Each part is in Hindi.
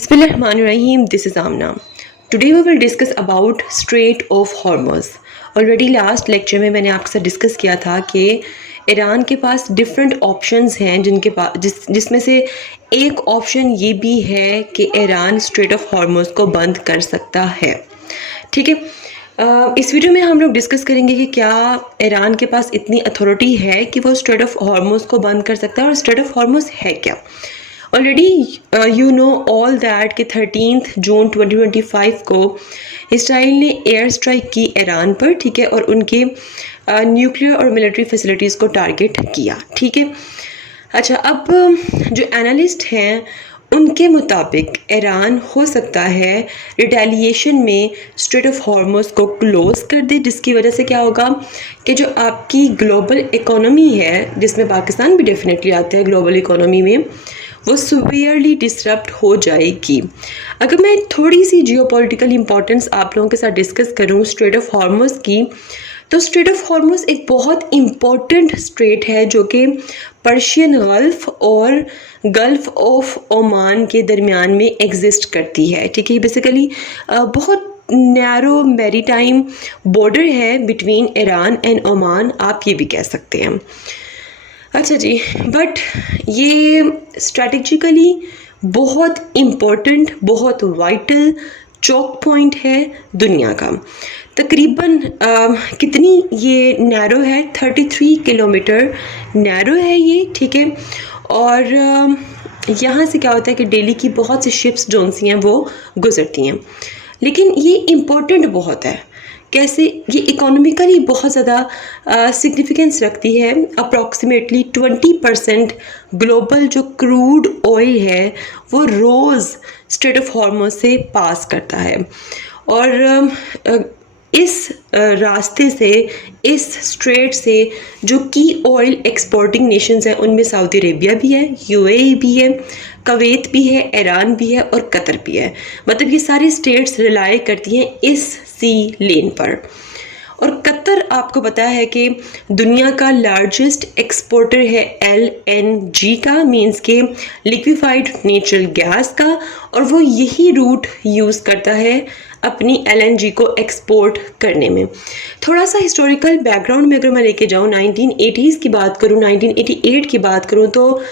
Bismillahirrahmanirrahim. This is Amna. Today we will discuss about Strait of Hormuz. Already last lecture में मैंने आपके साथ डिस्कस किया था कि ईरान के पास डिफरेंट ऑप्शंस हैं जिनके पास जिसमें से एक ऑप्शन ये भी है कि ईरान स्ट्रेट ऑफ हॉर्मुज़ को बंद कर सकता है। ठीक है, इस वीडियो में हम लोग डिस्कस करेंगे कि क्या ईरान के पास इतनी अथॉरिटी है कि वो स्ट्रेट ऑफ हॉर्मुज़ को बंद कर सकता है और स्ट्रेट ऑफ हॉर्मुज़ है क्या। Already you know all that कि 13 जून 2025 को इसराइल ने एयर स्ट्राइक की ईरान पर, ठीक है, और उनके न्यूक्लियर और मिलिट्री फैसिलिटीज़ को टारगेट किया। ठीक है, अच्छा, अब जो एनालिस्ट हैं उनके मुताबिक ईरान हो सकता है रिटेलिएशन में स्ट्रेट ऑफ हॉर्मुज़ को क्लोज़ कर दे, जिसकी वजह से क्या होगा कि जो आपकी ग्लोबल इकोनॉमी है, जिसमें पाकिस्तान भी डेफिनेटली आता है ग्लोबल इकोनॉमी में, वो सीवियरली डिसरप्ट हो जाएगी। अगर मैं थोड़ी सी जियोपॉलिटिकल इंपॉर्टेंस आप लोगों के साथ डिस्कस करूँ स्ट्रेट ऑफ हॉर्मुज़ की, तो स्ट्रेट ऑफ हॉर्मुज़ एक बहुत इम्पॉर्टेंट स्ट्रेट है जो कि पर्शियन गल्फ़ और गल्फ़ ऑफ ओमान के दरमियान में एग्जिस्ट करती है। ठीक है, बेसिकली बहुत नैरो मैरीटाइम बॉर्डर है बिटवीन ईरान एंड ओमान, आप ये भी कह सकते हैं। अच्छा जी, बट ये स्ट्रैटेजिकली बहुत इम्पोर्टेंट, बहुत वाइटल चौक पॉइंट है दुनिया का। तकरीबन कितनी ये नैरो है, 33 किलोमीटर नैरो है ये। ठीक है, और यहाँ से क्या होता है कि डेली की बहुत सी शिप्स जो सी हैं वो गुजरती हैं, लेकिन ये इम्पोर्टेंट बहुत है। कैसे? ये इकोनॉमिकली बहुत ज़्यादा सिग्निफिकेंस रखती है। अप्रॉक्सीमेटली 20% ग्लोबल जो क्रूड ऑयल है वो रोज़ स्ट्रेट ऑफ हॉर्मुज़ से पास करता है, और इस रास्ते से, इस स्ट्रेट से जो की ऑयल एक्सपोर्टिंग नेशंस हैं उनमें सऊदी अरेबिया भी है, यूएई भी है, कुवैत भी है, ईरान भी है और कतर भी है। मतलब ये सारी स्टेट्स रिलाई करती हैं इस सी लेन पर। और कतर आपको पता है कि दुनिया का लार्जेस्ट एक्सपोर्टर है LNG का, मींस के लिक्विफाइड नेचुरल गैस का, और वो यही रूट यूज़ करता है अपनी LNG को एक्सपोर्ट करने में। थोड़ा सा हिस्टोरिकल बैकग्राउंड में अगर मैं लेके जाऊँ, 1980s की बात करूँ, 1988 की बात करूँ, तो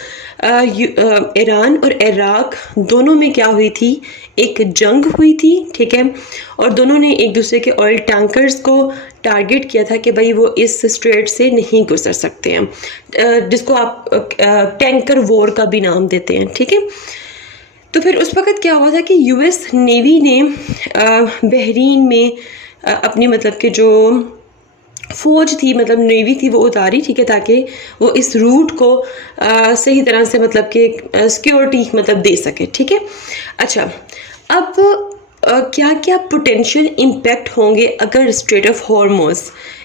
ईरान और इराक दोनों में क्या हुई थी, एक जंग हुई थी। ठीक है, और दोनों ने एक दूसरे के ऑयल टैंकर्स को टारगेट किया था कि भाई वो इस स्ट्रेट से नहीं गुजर सकते हैं, जिसको आप टैंकर वॉर का भी नाम देते हैं। ठीक है, तो फिर उस वक़्त क्या हुआ था कि US नेवी ने बहरीन में अपनी मतलब कि जो फ़ौज थी, मतलब नेवी थी, वो उतारी। ठीक है, ताकि वो इस रूट को सही तरह से मतलब कि सिक्योरिटी मतलब दे सके। ठीक है, अच्छा, अब क्या क्या पोटेंशियल इम्पैक्ट होंगे अगर स्ट्रेट ऑफ हॉर्मुज़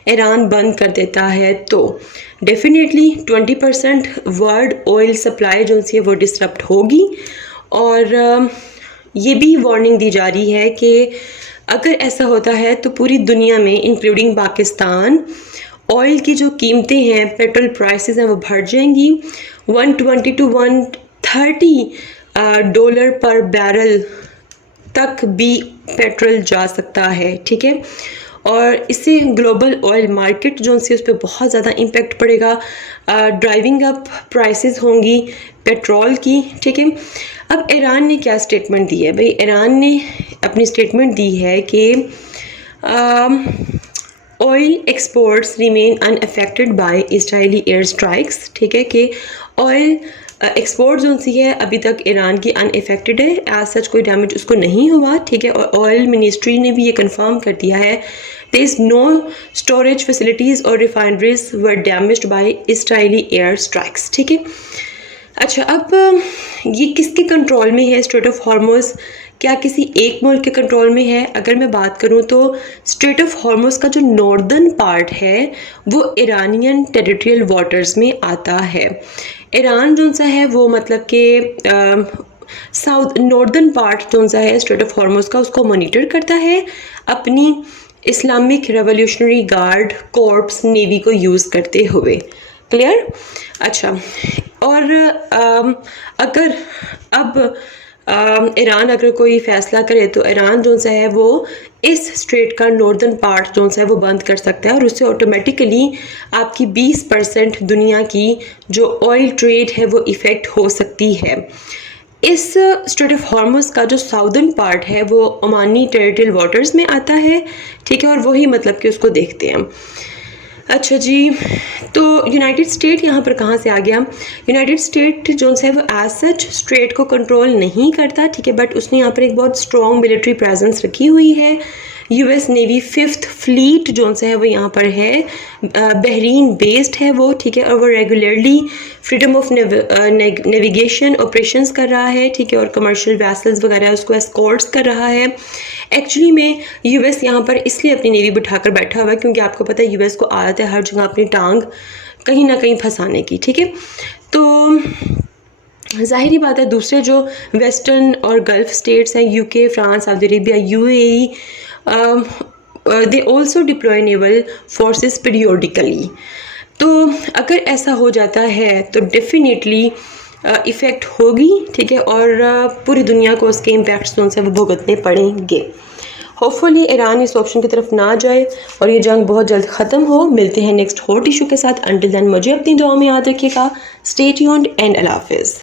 ईरान बंद कर देता है? तो डेफिनेटली 20% वर्ल्ड ऑयल सप्लाई जो सी है वो डिसरप्ट होगी, और ये भी वार्निंग दी जा रही है कि अगर ऐसा होता है तो पूरी दुनिया में इंक्लूडिंग पाकिस्तान ऑयल की जो कीमतें हैं, पेट्रोल प्राइसेस हैं, वो बढ़ जाएंगी। 120 to 130 डॉलर पर बैरल तक भी पेट्रोल जा सकता है। ठीक है, और इससे ग्लोबल ऑयल मार्केट जो सी उस पर बहुत ज़्यादा इम्पेक्ट पड़ेगा। ड्राइविंग अप प्राइसेस होंगी पेट्रोल की। ठीक है, अब ईरान ने क्या स्टेटमेंट दी है? भाई ईरान ने अपनी स्टेटमेंट दी है कि oil exports remain unaffected bye Israeli air strikes. ठीक है, कि ऑयल एक्सपोर्ट जो सी है अभी तक ईरान की अनअफेक्टेड है, एज सच कोई डैमेज उसको नहीं हुआ। ठीक है, और ऑयल मिनिस्ट्री ने भी ये कंफर्म कर दिया है there is no storage facilities और refineries were damaged by Israeli air strikes. ठीक है, अच्छा, अब ये किसके कंट्रोल में है स्ट्रेट ऑफ हॉर्मुज़? क्या किसी एक मुल्क के कंट्रोल में है? अगर मैं बात करूं तो स्ट्रेट ऑफ हॉर्मुज़ का जो नॉर्दर्न पार्ट है वो ईरानियन टेरिटोरियल वाटर्स में आता है। ईरान जो सा है वो मतलब कि साउथ नॉर्दर्न पार्ट जो सा है स्ट्रेट ऑफ हॉर्मुज़ का, उसको मॉनिटर करता है अपनी Islamic revolutionary guard corps navy को यूज़ करते हुए। क्लियर? अच्छा, और अगर अब ईरान अगर कोई फ़ैसला करे तो ईरान जो सा है वो इस स्ट्रेट का नॉर्दर्न पार्ट जो सा है वो बंद कर सकता है और उससे ऑटोमेटिकली आपकी 20% दुनिया की जो ऑयल ट्रेड है वो इफ़ेक्ट हो सकती है। इस स्ट्रेट ऑफ हॉर्मुज़ का जो साउदर्न पार्ट है वो ओमानी टेरिटोरियल वाटर्स में आता है, ठीक है, और वही मतलब कि उसको देखते हैं। अच्छा जी, तो यूनाइटेड स्टेट यहाँ पर कहाँ से आ गया? यूनाइटेड स्टेट जो है वो एज सच स्ट्रेट को कंट्रोल नहीं करता, ठीक है, बट उसने यहाँ पर एक बहुत स्ट्रॉन्ग मिलिट्री प्रेजेंस रखी हुई है। यूएस नेवी 5th फ्लीट जो है वो यहाँ पर है, बहरीन बेस्ड है वो, ठीक है, और वो regularly freedom of navigation operations कर रहा है, ठीक है, और कमर्शियल वैसल्स वगैरह उसको एस्कॉर्ट्स कर रहा है। एक्चुअली में यूएस यहाँ पर इसलिए अपनी नेवी बिठाकर बैठा हुआ है क्योंकि आपको पता है यूएस को आदत है हर जगह अपनी टांग कहीं ना कहीं फंसाने की, ठीक है। तो ज़ाहिरी बात है दूसरे जो वेस्टर्न और गल्फ़ स्टेट्स हैं, UK, France, Saudi Arabia, UAE, they also deploy naval forces periodically. तो अगर ऐसा हो जाता है तो डेफिनेटली इफ़ेक्ट होगी, ठीक है, और पूरी दुनिया को उसके इम्पैक्ट्स जो है वो भुगतने पड़ेंगे। होपफुली ईरान इस ऑप्शन की तरफ ना जाए और ये जंग बहुत जल्द ख़त्म हो। मिलते हैं नेक्स्ट हॉट इशू के साथ। अंटिल देन मुझे अपनी दुआ में याद रखिएगा। स्टे ट्यून्ड एंड अल्लाह हाफिज़।